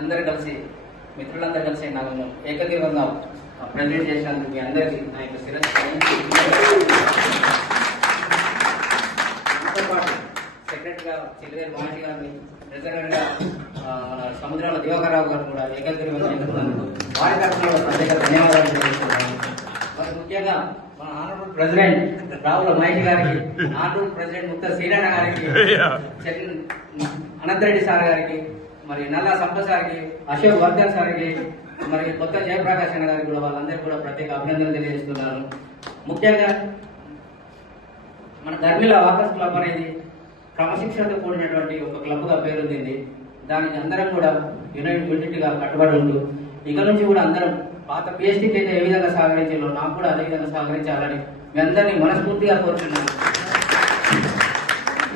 అందరూ కలిసి మిత్రులందరూ కలిసి నాకు ఏకగ్రీవంగా ప్రెజెంట్ చేసినందుకు మీ అందరికీ నా యొక్క పాటు సెక్రటరీగా చిల్లివేరు మహర్షి గారిని, ట్రెజరర్గా సముద్రాల దివాకర్రావు గారు కూడా ఏకగ్రీవంగా ఎన్నుకున్నందుకు వారి తరఫున ప్రత్యేక ధన్యవాదాలు తెలియజేస్తున్నాను. మరి ముఖ్యంగా మన ఆనరబుల్ ప్రెసిడెంట్ రావుల మహేష్ గారికి, ఆనరబుల్ ప్రెసిడెంట్ ముక్త శ్రీరణ గారికి, అనంతరెడ్డి సార్ గారికి, మరి నల్లా సంపత్ సార్కి, అశోక్ వర్ధన్ సార్కి, మరి కొత్త జయప్రకాష్ అన్న గారికి కూడా వాళ్ళందరికీ కూడా ప్రత్యేక అభినందనలు తెలియజేస్తున్నాను. ముఖ్యంగా మన ధర్మిల వాకర్స్ క్లబ్ అనేది క్రమశిక్షణతో కూడినటువంటి ఒక క్లబ్గా పేరొందింది. దానికి అందరం కూడా యూనిటీగా కట్టుబడి ఉంటూ ఇక నుంచి కూడా అందరం పాత పిహెచ్డీకి అయితే ఏ విధంగా సహకరించాలో నాకు కూడా అదే విధంగా సహకరించాలని మీ అందరినీ మనస్ఫూర్తిగా కోరుతున్నాను.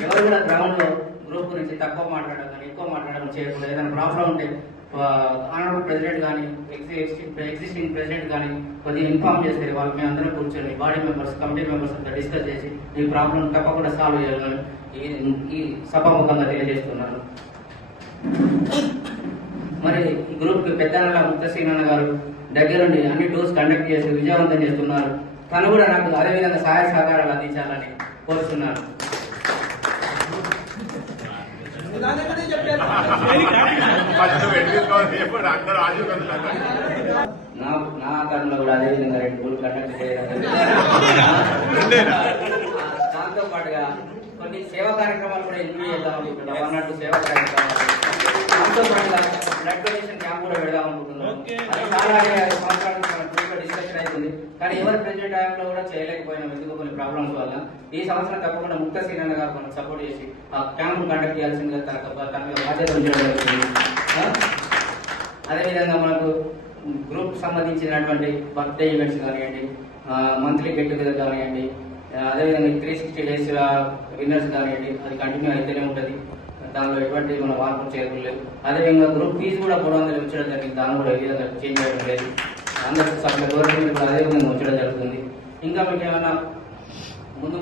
ఎవరు కూడా గ్రౌండ్లో గ్రూప్ గురించి తక్కువ మాట్లాడడం కానీ ఎక్కువ మాట్లాడడం చేయకుండా ఏదైనా ప్రాబ్లం ఉంటే ఆనరబుల్ ప్రెసిడెంట్ కానీ ఎగ్జిస్టింగ్ ప్రెసిడెంట్ కానీ కొద్దిగా ఇన్ఫార్మ్ చేస్తే వాళ్ళు మేము అందరం కూర్చొని బాడీ మెంబర్స్, కమిటీ మెంబర్స్ అంతా డిస్కస్ చేసి ఈ ప్రాబ్లం తప్పకుండా సాల్వ్ చేయాలని ఈ సభాముఖంగా తెలియజేస్తున్నాను. మరి ఈ గ్రూప్కి పెద్దనల్ల ముక్తశ్రీనన్న గారు దగ్గరుండి అన్ని టూర్స్ కండక్ట్ చేసి విజయవంతం చేస్తున్నారు. తను కూడా నాకు అదేవిధంగా సహాయ సహకారాలు అందించాలని కోరుతున్నాను. నా అకౌంట్లో కూడా అదేవిధంగా 2 టూర్లు కండక్ట్ చేయడం, దాంతో పాటుగా కొన్ని సేవా కార్యక్రమాలు కూడా ఇంక్లూడ్ చేద్దాం అనుకుంటున్నాం. 1 సేవా కార్యక్రమాలు, దాంతో పాటుగా బ్లడ్ డొనేషన్ క్యాంప్ కూడా పెడదాం అనుకుంటున్నాం. అది చాలా సంవత్సరాలు డిస్కషన్ అవుతుంది, కానీ ఎవరు ప్రెసిడెంట్ టైంలో కూడా చేయలేకపోయినాం ఎందుకు కొన్ని ప్రాబ్లమ్స్ వల్ల. ఈ సంవత్సరం తప్పకుండా ముక్త శ్రీరణ గారు మనకు సపోర్ట్ చేసి ఆ క్యాంప్ కండక్ట్ చేయాల్సిందిగా తనకు బాధ్యత ఉంచడం జరుగుతుంది. అదేవిధంగా మనకు గ్రూప్ సంబంధించినటువంటి బర్త్డే ఈవెంట్స్ కానివ్వండి, మంత్లీ గెట్ టుగెదర్ కానివ్వండి, అదేవిధంగా 360 డేస్ విన్నర్స్ కానివ్వండి, అది కంటిన్యూ అయితేనే ఉంటుంది. దానిలో ఎటువంటి మన మార్పులు చేరుకోలేదు. అదేవిధంగా గ్రూప్ ఫీజు కూడా 300 ఉంచడం జరిగింది. దాన్ని కూడా ఏ విధంగా చేంజ్ చేయడం లేదు. అందరూ సభ్యుల గవర్నమెంట్ కూడా అదేవిధంగా ఉంచడం జరుగుతుంది. ఇంకా మీకు ఏమైనా ముందు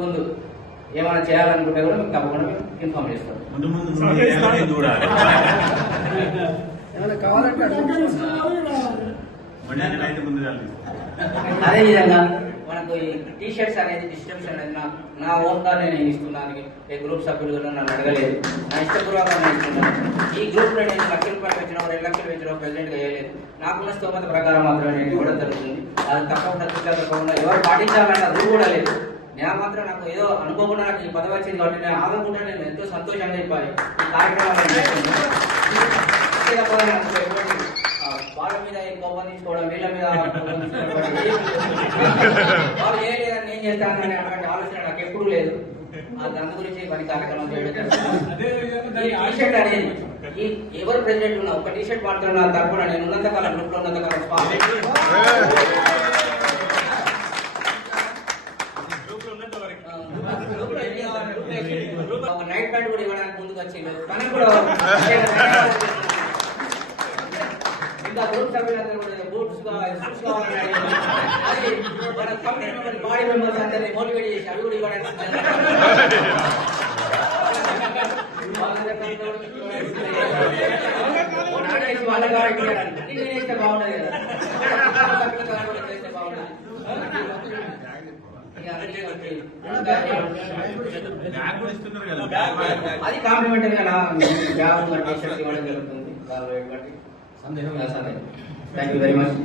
ఏమైనా చేయాలనుకుంటే కూడా మీకు తప్పకుండా మేము ఇన్ఫార్మ్ చేస్తాం. అదేవిధంగా మనకు ఈ టీషర్ట్స్ అనేది డిస్ట్రిబ్యూషన్ అనేది నా ఓన్గా నేను ఇస్తున్నాను. ఏ గ్రూప్ సభ్యులు నన్ను అడగలేదు, నా ఇష్టపూర్వకంగా ఇస్తున్నాను. ఈ గ్రూప్ లో నేను 1 లక్ష రూపాయలు పెంచడం, 2 లక్షలు పెంచడం ప్రెసిడెంట్ గా వేయలేదు. నాకున్న స్తోమత ప్రకారం మాత్రమే నేను ఇవ్వడం జరుగుతుంది. అది తప్పకుండా ఎవరు పాటించాలన్న రూల్ కూడా లేదు. నేను మాత్రం నాకు ఏదో అనుకోకుండా నాకు ఈ పదవి వచ్చింది కాబట్టి నేను ఆగకుండా నేను ఎంతో సంతోషంగా చెప్పాలి ఈ కార్యక్రమాలు. వాళ్ళ మీద కోపం తీసుకోవడం, వీళ్ళ మీద వాళ్ళు ఏ లేదని నేను చేస్తానని అటువంటి ఆలోచన నాకు ఎప్పుడు లేదు. దాని గురించి పని కార్యక్రమం చేయడం. టీషర్ట్ అనేది ఎవరు ప్రెసిడెంట్ ఉన్నా ఒక టీషర్ట్ మాత్రం తరపున నేను ఉన్నంతకాలం గ్రూప్ లో ఉన్నంతకాలం ఒక నైట్ ప్యాంట్ కూడా ఇవ్వడానికి ముందుకు వచ్చింది. తనకు కూడా ఇంకా గ్రూప్ సభ్యులందరూ కూడా బూట్స్ కావాలని అది మన కమిటీ మెంబర్స్, బాడీ మెంబర్స్ అందరినీ మోటివేట్ చేసి అవి కూడా ఇవ్వడానికి వాళ్ళ కాబట్టి నేను చేస్తే బాగుండదు కదా, చేస్తే బాగుండదు. అది కాంప్లిమెంటరీగా బ్యాగ్ టీషర్ట్స్ ఇవ్వడం జరుగుతుంది. Thank you very much.